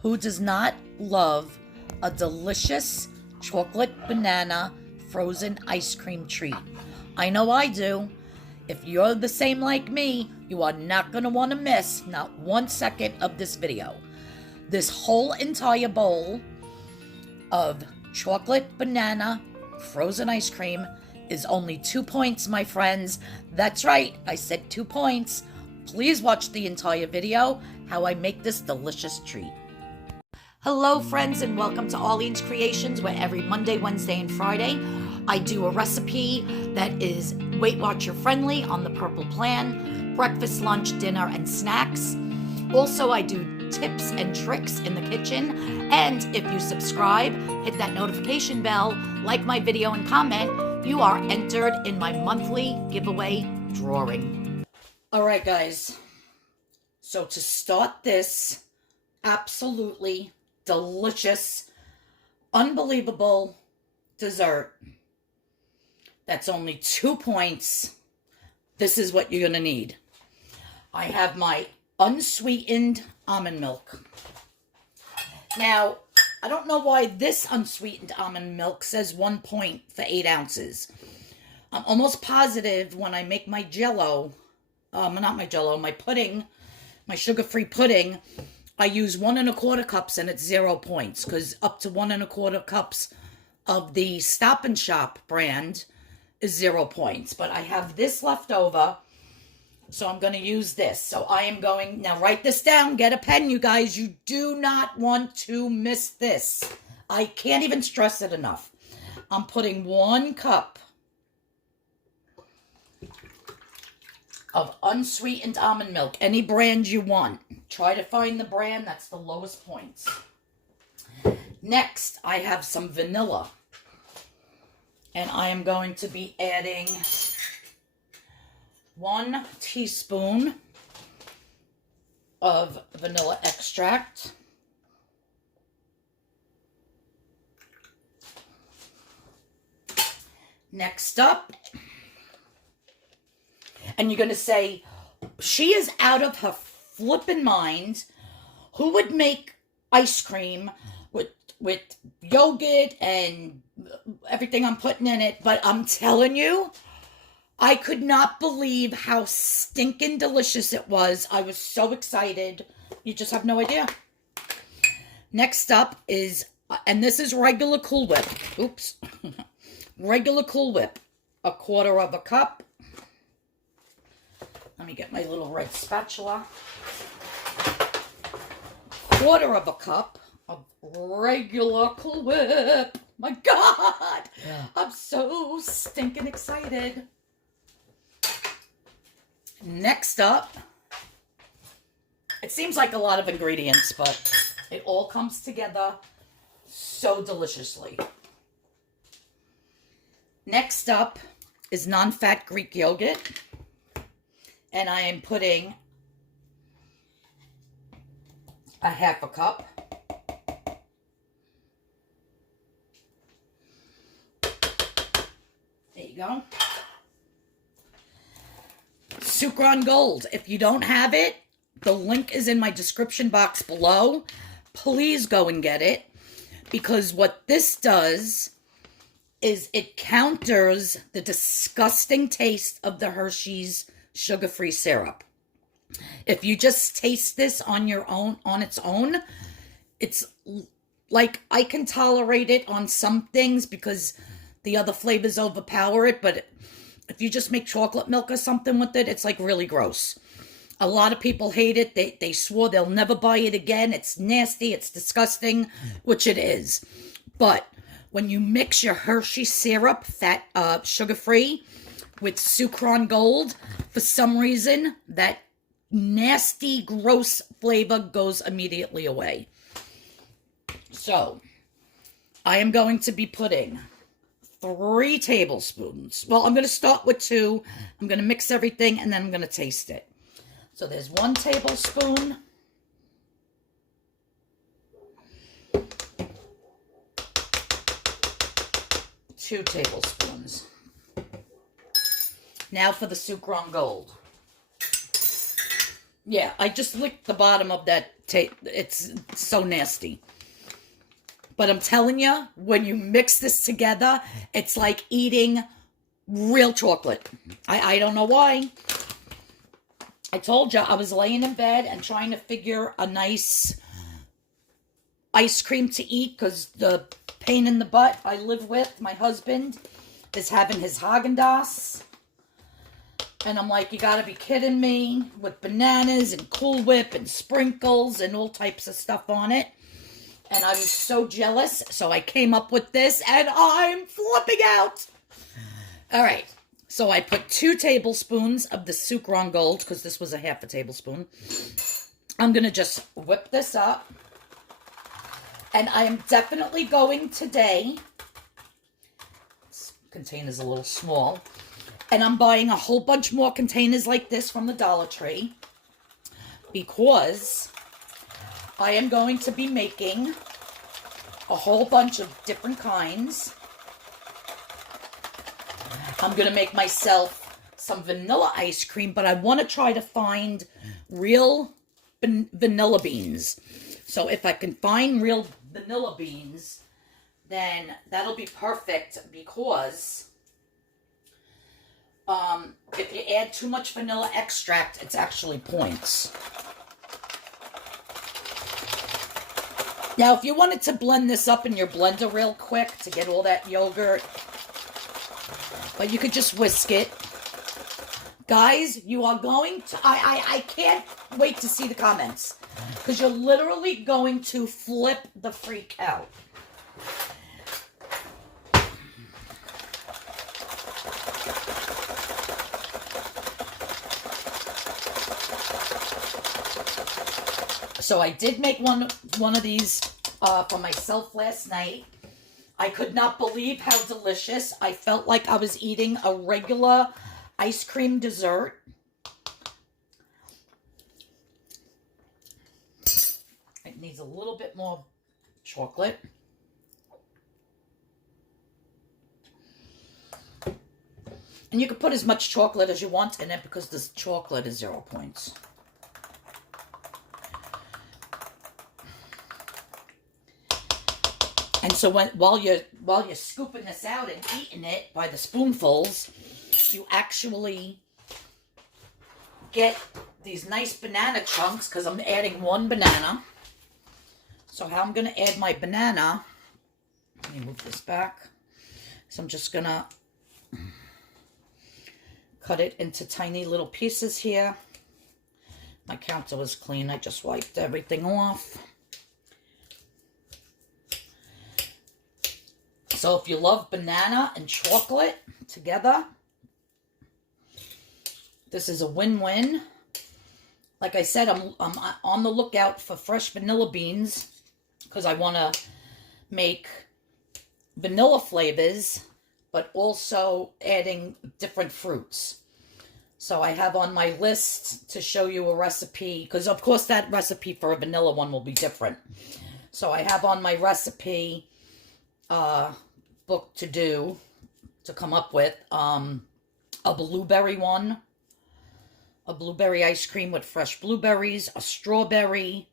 Who does not love a delicious chocolate banana frozen ice cream treat? I know I do. If you're the same like me, you are not going to want to miss not 1 second of this video. This whole entire bowl of chocolate banana frozen ice cream is only 2 points, my friends. That's right, I said 2 points. Please watch the entire video, how I make this delicious treat. Hello friends, and welcome to Arlene's Creations, where every Monday, Wednesday, and Friday I do a recipe that is Weight Watcher friendly on the Purple Plan, breakfast, lunch, dinner, and snacks. Also, I do tips and tricks in the kitchen, and if you subscribe, hit that notification bell, like my video, and comment, you are entered in my monthly giveaway drawing. Alright guys, so to start this absolutely delicious, unbelievable dessert that's only 2 points, this is what you're going to need. I have my unsweetened almond milk. Now, I don't know why this unsweetened almond milk says 1 point for 8 ounces. I'm almost positive when I make my jello, my pudding, my sugar-free pudding, I use 1 1/4 cups and it's 0 points, because up to 1 1/4 cups of the Stop and Shop brand is 0 points. But I have this left over, so I'm going to use this. So I am going, now write this down, get a pen, you guys. You do not want to miss this. I can't even stress it enough. I'm putting 1 cup of unsweetened almond milk, any brand you want. Try to find the brand that's the lowest points. Next, I have some vanilla. And I am going to be adding 1 teaspoon of vanilla extract. Next up, and you're going to say, she is out of her flippin' mind. Who would make ice cream with yogurt and everything I'm putting in it? But I'm telling you, I could not believe how stinking delicious it was. I was so excited. You just have no idea. Next up is, and this is regular Cool Whip. Oops. Regular Cool Whip. 1/4 cup. Let me get my little red spatula. 1/4 cup of regular Cool Whip. My God! Yeah. I'm so stinking excited. Next up, it seems like a lot of ingredients, but it all comes together so deliciously. Next up is non-fat Greek yogurt. And I am putting 1/2 cup. There you go. Sukrin Gold. If you don't have it, the link is in my description box below. Please go and get it. Because what this does is it counters the disgusting taste of the Hershey's sugar-free syrup. If you just taste this on your own, on its own, it's like, I can tolerate it on some things because the other flavors overpower it, but if you just make chocolate milk or something with it, it's like really gross. A lot of people hate it. They swore they'll never buy it again. It's nasty, it's disgusting, which it is. But when you mix your Hershey syrup, sugar-free, with Sukrin Gold, for some reason, that nasty, gross flavor goes immediately away. So, I am going to be putting 3 tablespoons. Well, I'm going to start with 2. I'm going to mix everything, and then I'm going to taste it. So, there's 1 tablespoon. 2 tablespoons. Now for the Sukrin Gold. Yeah, I just licked the bottom of that It's so nasty. But I'm telling you, when you mix this together, it's like eating real chocolate. I don't know why. I told you, I was laying in bed and trying to figure a nice ice cream to eat because the pain in the butt I live with, my husband, is having his Haagen-Dazs. And I'm like, you gotta be kidding me, with bananas and Cool Whip and sprinkles and all types of stuff on it. And I was so jealous, so I came up with this, and I'm flipping out. All right, so I put 2 tablespoons of the Sukrin Gold, because this was a half a tablespoon. I'm going to just whip this up. And I am definitely going today, this container's a little small, and I'm buying a whole bunch more containers like this from the Dollar Tree, because I am going to be making a whole bunch of different kinds. I'm going to make myself some vanilla ice cream, but I want to try to find real vanilla beans. So if I can find real vanilla beans, then that'll be perfect, because if you add too much vanilla extract, it's actually points. Now, if you wanted to blend this up in your blender real quick to get all that yogurt, but you could just whisk it. Guys, you are going to, I can't wait to see the comments, because you're literally going to flip the freak out. So I did make one of these for myself last night. I could not believe how delicious. I felt like I was eating a regular ice cream dessert. It needs a little bit more chocolate. And you can put as much chocolate as you want in it, because this chocolate is 0 points. And so while you're scooping this out and eating it by the spoonfuls, you actually get these nice banana chunks, because I'm adding 1 banana. So how I'm going to add my banana, let me move this back. So I'm just going to cut it into tiny little pieces here. My counter was clean. I just wiped everything off. So if you love banana and chocolate together, this is a win-win. Like I said, I'm on the lookout for fresh vanilla beans, because I want to make vanilla flavors, but also adding different fruits. So I have on my list to show you a recipe, because of course that recipe for a vanilla one will be different. So I have on my recipe book to come up with a blueberry one, a blueberry ice cream with fresh blueberries, a strawberry.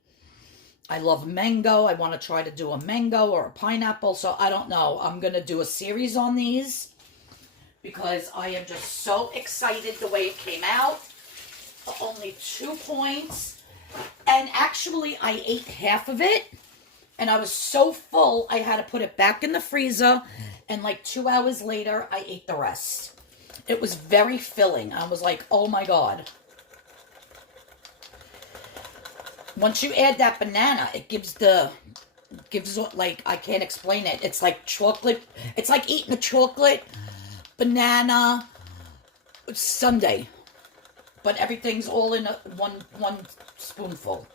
I love mango. I want to try to do a mango or a pineapple. So I don't know. I'm going to do a series on these, because I am just so excited the way it came out. Only 2 points. And actually, I ate half of it. And I was so full, I had to put it back in the freezer. And like 2 hours later, I ate the rest. It was very filling. I was like, oh my God. Once you add that banana, it gives like, I can't explain it. It's like chocolate. It's like eating a chocolate banana sundae. But everything's all in one spoonful.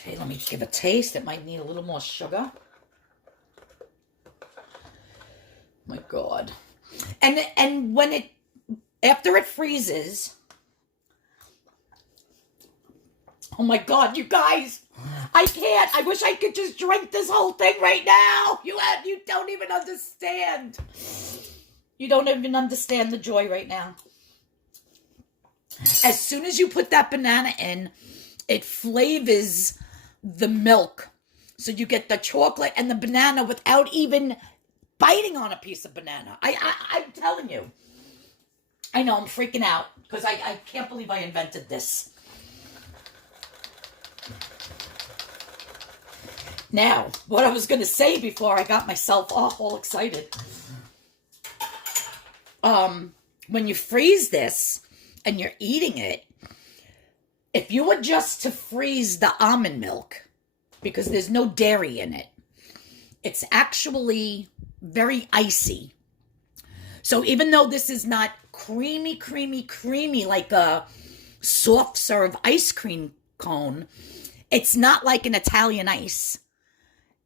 Okay, let me give a taste. It might need a little more sugar. My God. And when after it freezes, oh my God, you guys, I can't. I wish I could just drink this whole thing right now. You don't even understand. You don't even understand the joy right now. As soon as you put that banana in, it flavors the milk. So you get the chocolate and the banana without even biting on a piece of banana. I'm telling you. I know, I'm freaking out because I can't believe I invented this. Now, what I was going to say before I got myself all excited. When you freeze this and you're eating it, if you were just to freeze the almond milk, because there's no dairy in it, it's actually very icy. So even though this is not creamy like a soft serve ice cream cone, it's not like an Italian ice.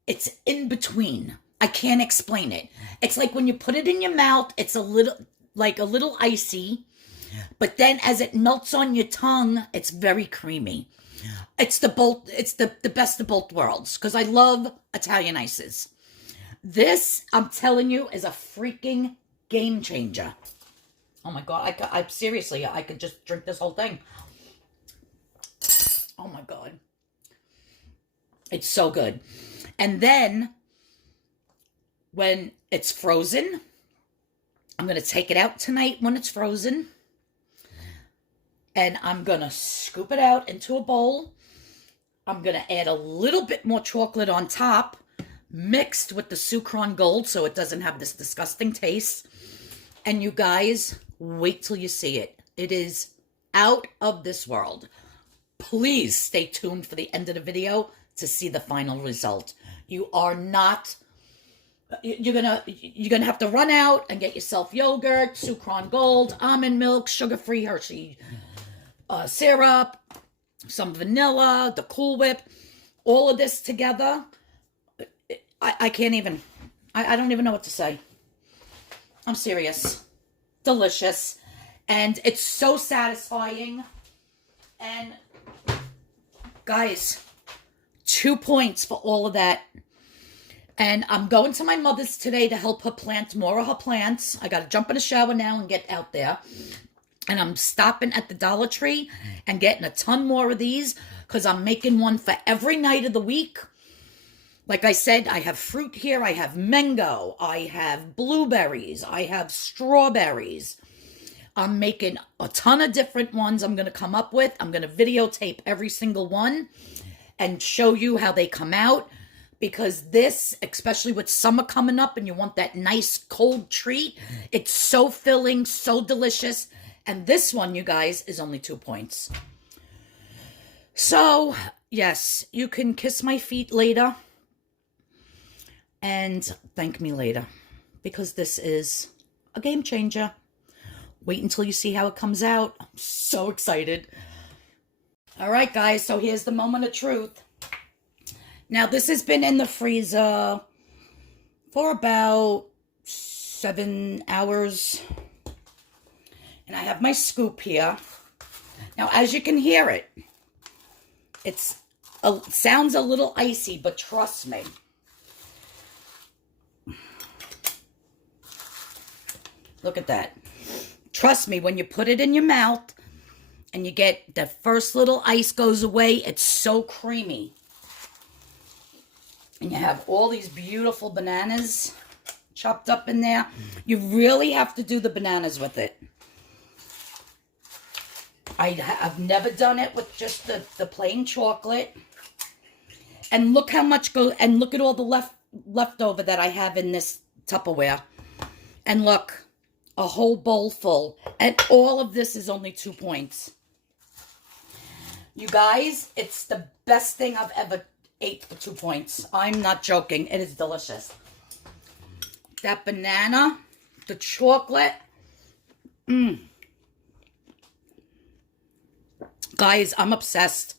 It's in between. I can't explain it. It's like when you put it in your mouth, it's a little icy, but then as it melts on your tongue, it's very creamy. It's the best of both worlds, because I love Italian ices. This, I'm telling you, is a freaking game changer. Oh my God, I seriously, I could just drink this whole thing. Oh my God. It's so good. And then, when it's frozen, I'm going to take it out tonight when it's frozen. And I'm going to scoop it out into a bowl. I'm going to add a little bit more chocolate on top, mixed with the Sukrin Gold so it doesn't have this disgusting taste. And you guys, wait till you see it. It is out of this world. Please stay tuned for the end of the video to see the final result. You are not... You're gonna have to run out and get yourself yogurt, Sukrin Gold, almond milk, sugar-free Hersey syrup, some vanilla, the Cool Whip, all of this together. I can't even. I don't even know what to say. I'm serious. Delicious, and it's so satisfying. And guys, 2 points for all of that. And I'm going to my mother's today to help her plant more of her plants. I got to jump in the shower now and get out there. And I'm stopping at the Dollar Tree and getting a ton more of these because I'm making one for every night of the week. Like I said, I have fruit here. I have mango. I have blueberries. I have strawberries. I'm making a ton of different ones I'm going to come up with. I'm going to videotape every single one and show you how they come out. Because this, especially with summer coming up and you want that nice cold treat, it's so filling, so delicious. And this one, you guys, is only 2 points. So, yes, you can kiss my feet later and thank me later. Because this is a game changer. Wait until you see how it comes out. I'm so excited. All right, guys, so here's the moment of truth. Now, this has been in the freezer for about 7 hours. And I have my scoop here. Now, as you can hear it, it sounds a little icy, but trust me. Look at that. Trust me, when you put it in your mouth and you get the first little ice goes away, it's so creamy. And you have all these beautiful bananas chopped up in there. You really have to do the bananas with it. I've never done it with just the plain chocolate. And look how much and look at all the leftover that I have in this Tupperware. And look, a whole bowl full. And all of this is only 2 points. You guys, it's the best thing I've ever ate for 2 points. I'm not joking. It is delicious. That banana, the chocolate. Guys, I'm obsessed.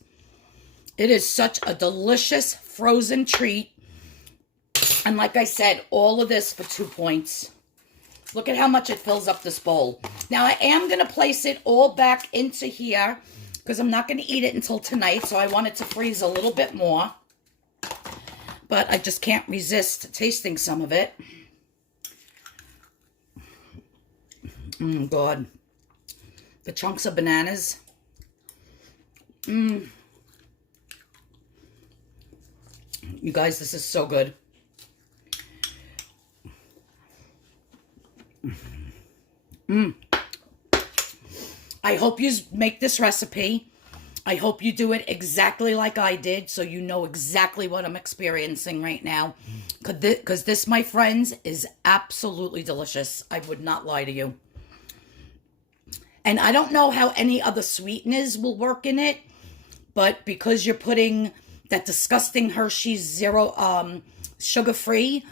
It is such a delicious frozen treat. And like I said, all of this for 2 points. Look at how much it fills up this bowl. Now, I am going to place it all back into here because I'm not going to eat it until tonight. So I want it to freeze a little bit more. But I just can't resist tasting some of it. God. The chunks of bananas. You guys, this is so good. I hope you make this recipe. I hope you do it exactly like I did, so you know exactly what I'm experiencing right now. Because this, my friends, is absolutely delicious. I would not lie to you. And I don't know how any other sweeteners will work in it, but because you're putting that disgusting Hershey's zero sugar-free,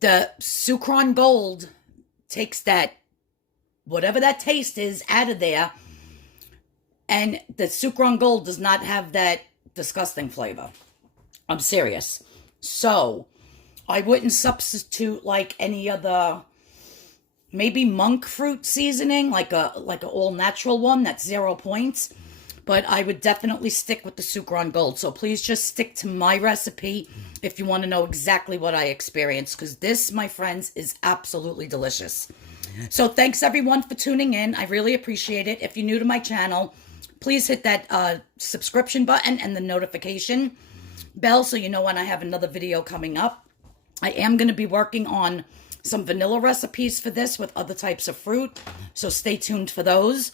the Sukrin Gold takes that, whatever that taste is, out of there. And the Sukrin Gold does not have that disgusting flavor. I'm serious. So, I wouldn't substitute like any other, maybe monk fruit seasoning, like a all natural one that's 0 points. But I would definitely stick with the Sukrin Gold. So please just stick to my recipe if you want to know exactly what I experienced. Because this, my friends, is absolutely delicious. So thanks everyone for tuning in. I really appreciate it. If you're new to my channel, please hit that subscription button and the notification bell so you know when I have another video coming up. I am going to be working on some vanilla recipes for this with other types of fruit, so stay tuned for those.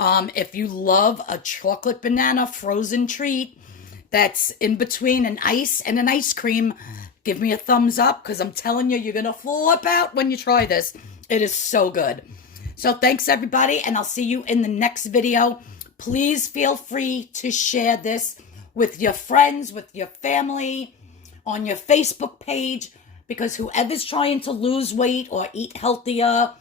If you love a chocolate banana frozen treat that's in between an ice and an ice cream, give me a thumbs up, because I'm telling you, you're going to flip out when you try this. It is so good. So thanks everybody, and I'll see you in the next video. Please feel free to share this with your friends, with your family, on your Facebook page, because whoever's trying to lose weight or eat healthier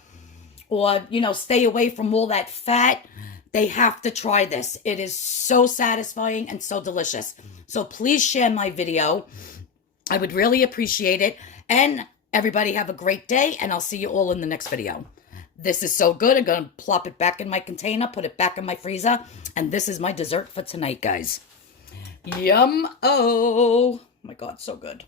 or, you know, stay away from all that fat, they have to try this. It is so satisfying and so delicious. So please share my video. I would really appreciate it. And everybody have a great day, and I'll see you all in the next video. This is so good. I'm going to plop it back in my container, put it back in my freezer, and this is my dessert for tonight, guys. Yum. Oh my God, so good.